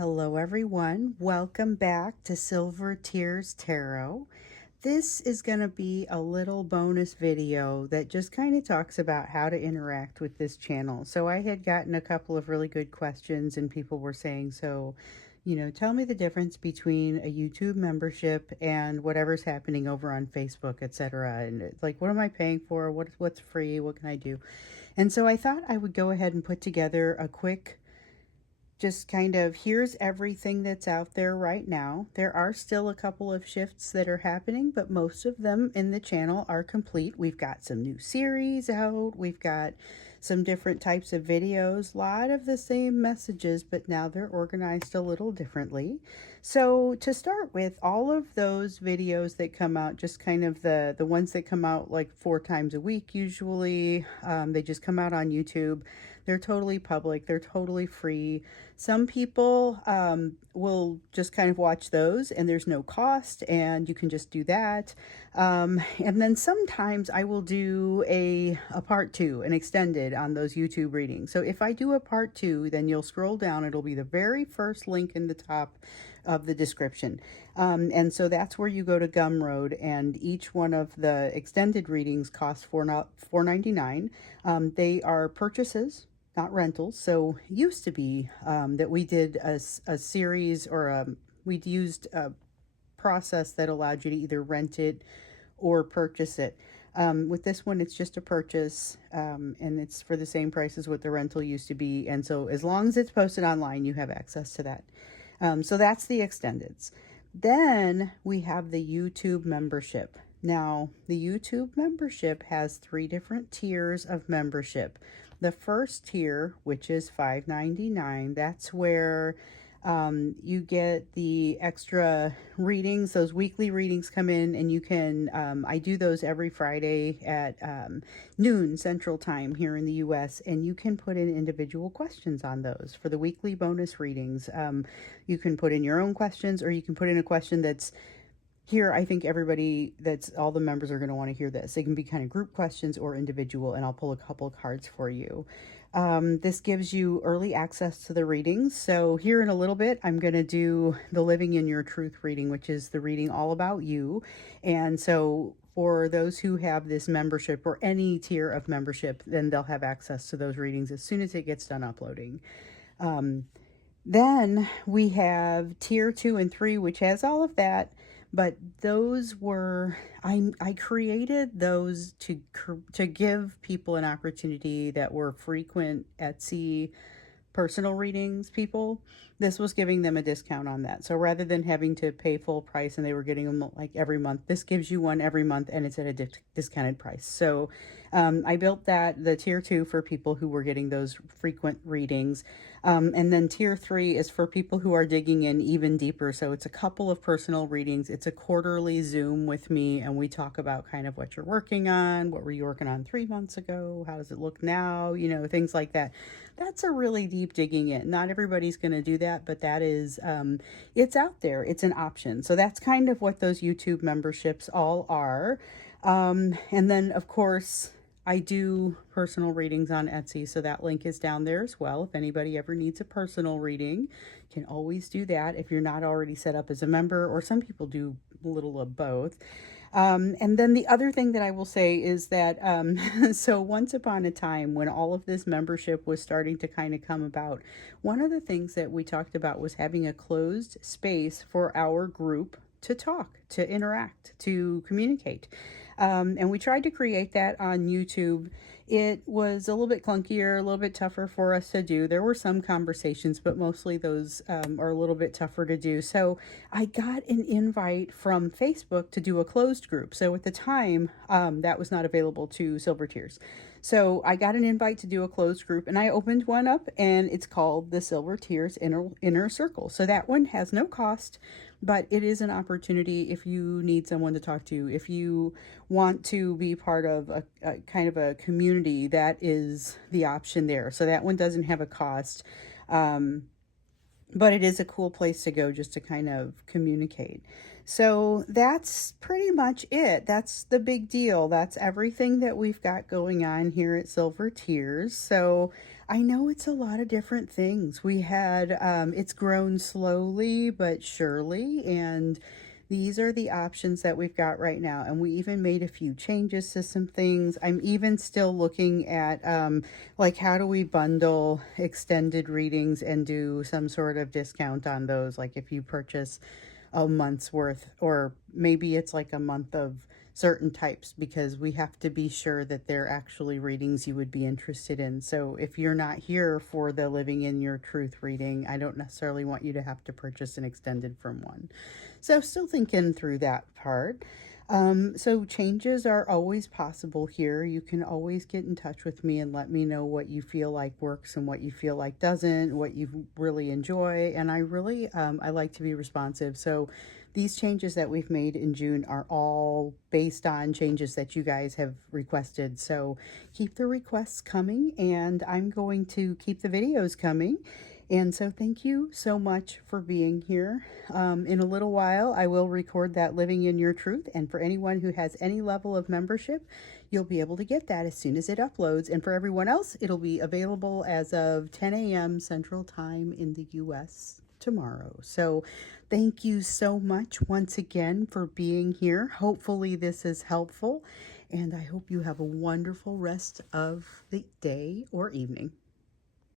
Hello, everyone. Welcome back to Silver Tears Tarot. This is going to be a little bonus video that just kind of talks about how to interact with this channel. So I had gotten a couple of really good questions and people were saying, tell me the difference between a YouTube membership and whatever's happening over on Facebook, etc. And it's like, what am I paying for? What's free? What can I do? And so I thought I would go ahead and put together a quick just kind of here's everything that's out there right now. There are still a couple of shifts that are happening, but most of them in the channel are complete. We've got some new series out. We've got some different types of videos, a lot of the same messages, but now they're organized a little differently. So to start with, all of those videos that come out, just kind of the ones that come out like 4 times a week usually, they just come out on YouTube. They're totally public. They're totally free. Some people will just kind of watch those and there's no cost and you can just do that. And then sometimes I will do a part 2, an extended on those YouTube readings. So if I do a part 2, then you'll scroll down. It'll be the very first link in the top of the description. And so that's where you go to Gumroad, and each one of the extended readings costs $4.99. They are purchases, not rentals. So it used to be that we did a series, or we'd used a process that allowed you to either rent it or purchase it. With this one, it's just a purchase, and it's for the same price as what the rental used to be. And so as long as it's posted online, you have access to that. So that's the extendeds. Then we have the YouTube membership. Now, the YouTube membership has 3 different tiers of membership. The first tier, which is $5.99, that's where you get the extra readings. Those weekly readings come in, and you can, I do those every Friday at noon Central Time here in the US, and you can put in individual questions on those for the weekly bonus readings. You can put in your own questions, or you can put in a question that's here. I think all the members are going to want to hear this. They can be kind of group questions or individual, and I'll pull a couple of cards for you. This gives you early access to the readings. So here in a little bit, I'm going to do the Living in Your Truth reading, which is the reading all about you. And so for those who have this membership or any tier of membership, then they'll have access to those readings as soon as it gets done uploading. Then we have tier 2 and 3, which has all of that. But those were, I created those to give people an opportunity that were frequent Etsy personal readings people. This was giving them a discount on that. So rather than having to pay full price and they were getting them like every month, this gives you one every month and it's at a discounted price. So I built the tier 2 for people who were getting those frequent readings. And then tier 3 is for people who are digging in even deeper. So it's a couple of personal readings. It's a quarterly Zoom with me, and we talk about kind of what you're working on. What were you working on 3 months ago? How does it look now? Things like that. That's a really deep digging in. Not everybody's going to do that, but that is, it's out there. It's an option. So that's kind of what those YouTube memberships all are. And then, of course, I do personal readings on Etsy, so that link is down there as well. If anybody ever needs a personal reading, you can always do that if you're not already set up as a member, or some people do a little of both. And then the other thing that I will say is that, so once upon a time when all of this membership was starting to kind of come about, one of the things that we talked about was having a closed space for our group to talk, to interact, to communicate. And we tried to create that on YouTube. It was a little bit clunkier, a little bit tougher for us to do. There were some conversations, but mostly those are a little bit tougher to do. So I got an invite from Facebook to do a closed group. So at the time, that was not available to Silver Tears. So I got an invite to do a closed group, and I opened one up, and it's called the Silver Tears Inner Circle. So that one has no cost, but it is an opportunity if you need someone to talk to, if you want to be part of a kind of a community, that is the option there. So that one doesn't have a cost, but it is a cool place to go just to kind of communicate. So that's pretty much it. That's the big deal. That's everything that we've got going on here at Silver Tears. So I know it's a lot of different things. We had, it's grown slowly but surely, and these are the options that we've got right now. And we even made a few changes to some things. I'm even still looking at, like, how do we bundle extended readings and do some sort of discount on those? Like, if you purchase a month's worth, or maybe it's like a month of certain types, because we have to be sure that they're actually readings you would be interested in. So if you're not here for the Living in Your Truth reading, I don't necessarily want you to have to purchase an extended from one. So still thinking through that part. So changes are always possible here. You can always get in touch with me and let me know what you feel like works and what you feel like doesn't, what you really enjoy. And I like to be responsive. So these changes that we've made in June are all based on changes that you guys have requested. So keep the requests coming, and I'm going to keep the videos coming. And so thank you so much for being here. In a little while, I will record that Living in Your Truth. And for anyone who has any level of membership, you'll be able to get that as soon as it uploads. And for everyone else, it'll be available as of 10 a.m. Central Time in the U.S. tomorrow. So thank you so much once again for being here. Hopefully this is helpful, and I hope you have a wonderful rest of the day or evening.